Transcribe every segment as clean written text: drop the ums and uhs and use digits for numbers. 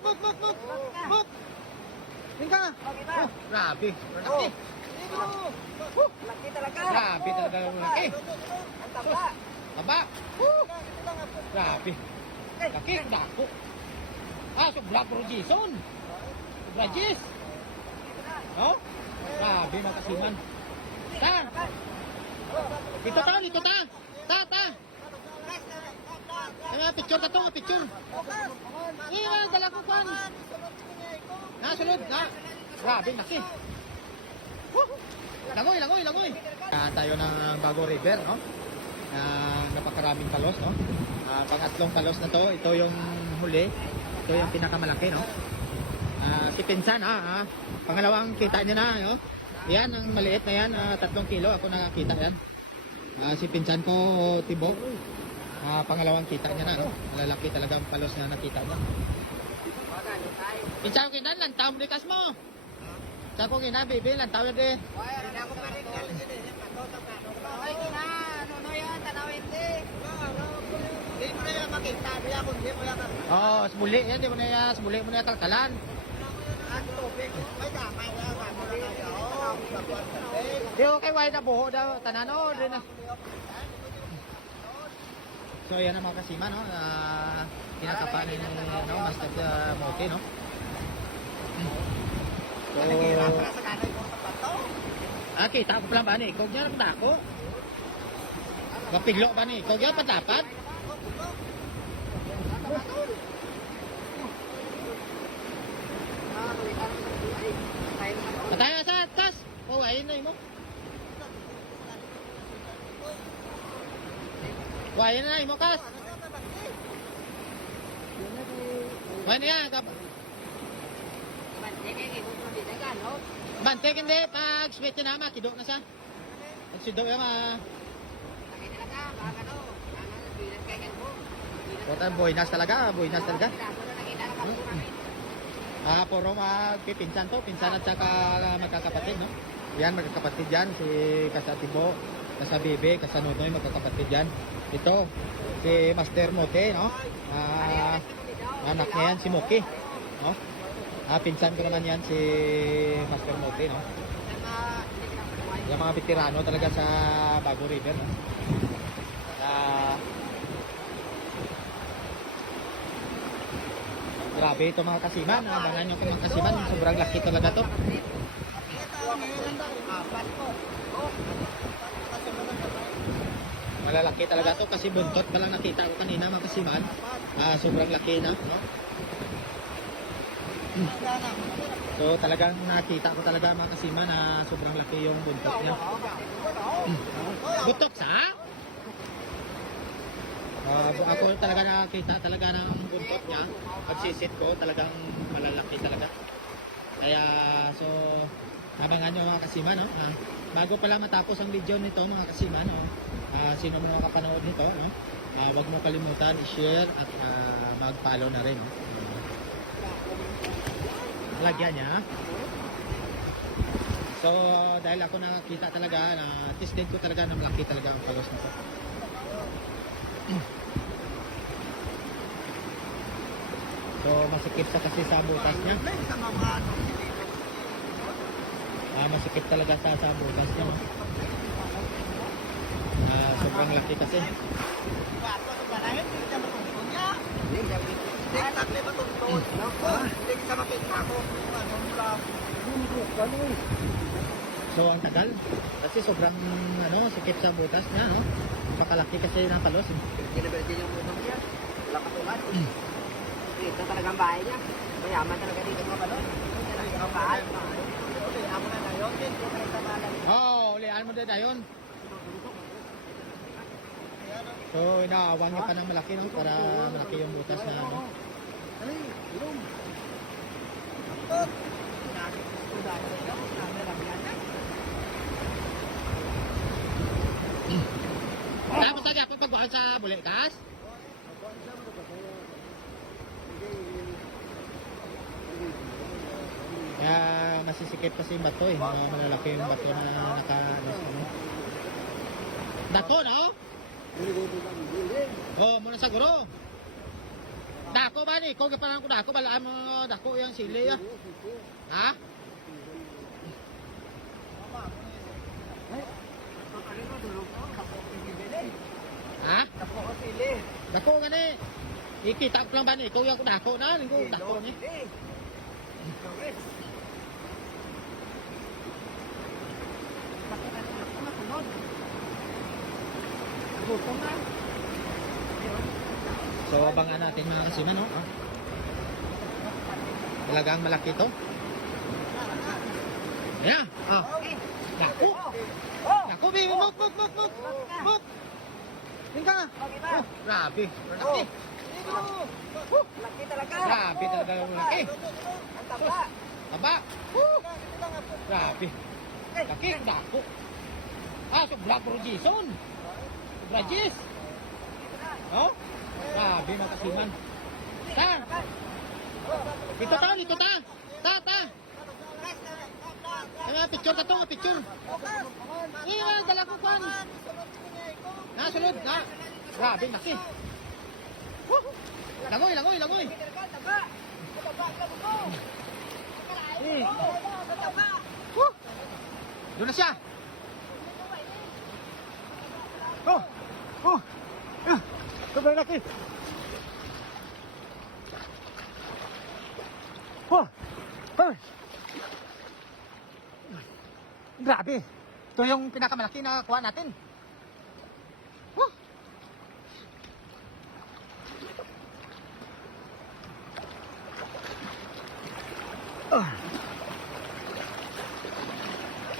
Muk! Tingka! Oh, grabe. Laki. Laki talaga. Grabe talaga yung laki. Ang taba. Taba. Grabe. Laki, dako. Sobra pro Jason. Sobra Jis. Oh? Grabe mga kasiman. Ta! Ito ta. Ta. Picture ka to, picture. Dala ko kwan. Sunod. Grabe, laki. Langoy. Tayo ng Bago River, no? Napakaraming palos, no? Pangatlong palos na to. Ito yung huli. Ito yung pinakamalaki, no? Si Pinsan, pangalawang kita niya na, no? Yan, ang maliit na yan, 3 kilo. Ako nakakita yan. Si Pinsan ko, Tibok. Pangalawang kita niya na, no? Malalaki talaga ang palos na nakita niya. Pinsan ko kinan, lantaw mo di kas mo. Pinsan ko kinan, baby, lantaw yun di. Ay, kina, ano yan, tanawin di. Hindi mo na yan makita, hindi mo yan Oh, smuli yan, di mo na yan, smuli mo na yan kalkalan. ang tubig. May damay na, Di ko kay Wai na buho daw, tanano, di na. So yan ang mga kasima, no? Kinakapa ni Master Mote, no? So, kita ko pala ba ni? Kung yan ang dako? Mapiglo ba ni? Kung yan patapat? Patay na sa atas! Oh, ayun na mo. Ayun na mo, kas! Ayun na yan, Bantek hindi, pag sweet na makido na siya. Pag sido yan Buinas talaga. Puro magpipinsan to, pinsan at saka magkakapatid, no? Yan, magkakapatid yan, si Kasatibo, Kasabibe, Kasanunoy, magkakapatid yan. Ito, si Master Mote, no? Anak niya yan, si Moki, no? Pinsan ko naman yan, si Master Mote, no? Yung mga veterano talaga sa Bago River, no? Grabe ito mga kasiman. Abangan nyo kung mga kasiman. Sobrang laki talaga to. Malalaki talaga to kasi buntot pa lang nakita ko kanina mga kasiman. Sobrang laki na. No? So talagang nakita ko talaga mga kasiman na sobrang laki yung buntot niya. Butok sa? Ako talaga nakakita talaga ng buntot niya. Pagsisit ko talagang malalaki talaga. Kaya so abangan nyo mga kasiman, no? Bago pala matapos ang video nito mga kasiman, no? Sino mo nakapanood nito, no? Huwag mo kalimutan i-share at mag-follow na rin, no? Lagyan niya. So dahil ako nakakita talaga na tested ko talaga na malaki talaga ang palos nito. So masikip sa kasi sa butas niya. Masikip talaga sa butas niya. Sobrang laki kasi. So ang tagal kasi sobrang masikip sa butas niya, no? Pakalaki kasi ng palos. Kinaberte yung butas niya. Wala katulad. Ito talagang bahay niya. Mayaman talaga dito mga balon. Ang bahay. Ulihan mo na na yun. Ulihan mo na yun. So inaawan niya pa ng malaki, no? Para malaki yung butas na, no? Tapos lagi ako pagbuhan sa bulikas? Kaya masisikip kasi yung bato, malalaki yung bato na Dato, no? Muna sa guro. Dako ba ni? Kung parang ko dako, balaan mo dako yung sili ah. Ha? Ha? Dako nga ni. Ikita ko lang ba ni? Ikaw yung dako na. Ikaw dako ni. So, abangan natin mga kasiman, no? Ah. Talagang malaki to. Ayan. Ah. Dako. Dako, baby. Mok. Mok. Tingka. Oh, grabe. Malaki. Laki talaga. Grabe talaga yung malaki. Ang taba. Taba. Grabe. Laki, dako. Ah, sobra pro Jason. Sobra Jis. Oh? Grabe mga kasiman. Ta. Ito ta. Ta. Ay, picture ka to, picture. Dala ko kwan. Sunod na. Grabe, laki. Langoy. Doon na siya. Sobrang laki. Grabe. Ito yung pinakamalaki na kuha natin.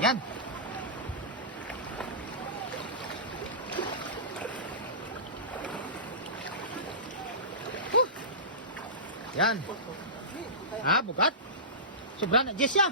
Yan. Yan. Ah, bugat. Sobrang na. Jess ya.